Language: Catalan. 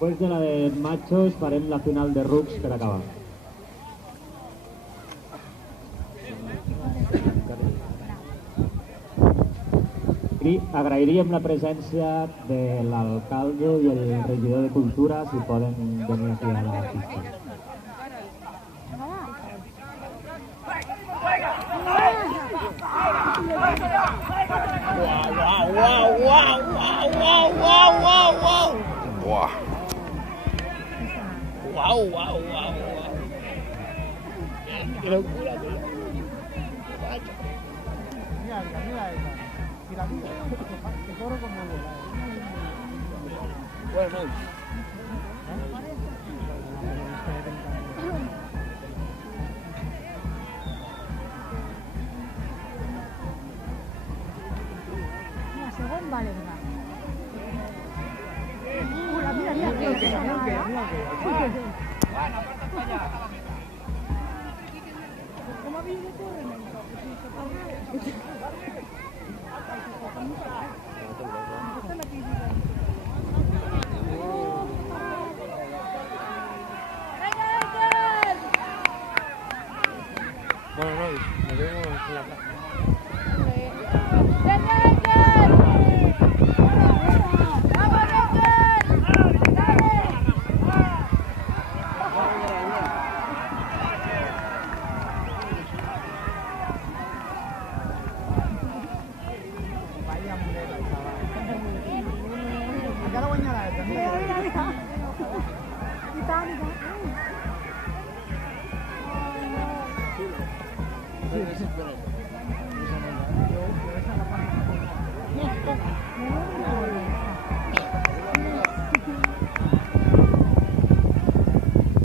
Després de la de machos farem la final de rucs per acabar. I agrairíem la presència de l'alcalde i el regidor de Cultura si poden venir aquí a la pista. ¡Qué locura, tío! Mira esa. Piramida. Que corre como bueno, mira, según vale, ¿verdad? Mira. Bueno, aparta para allá. ¿Cómo viene corriendo? Bueno, no, nos vemos en la plaza. Mira,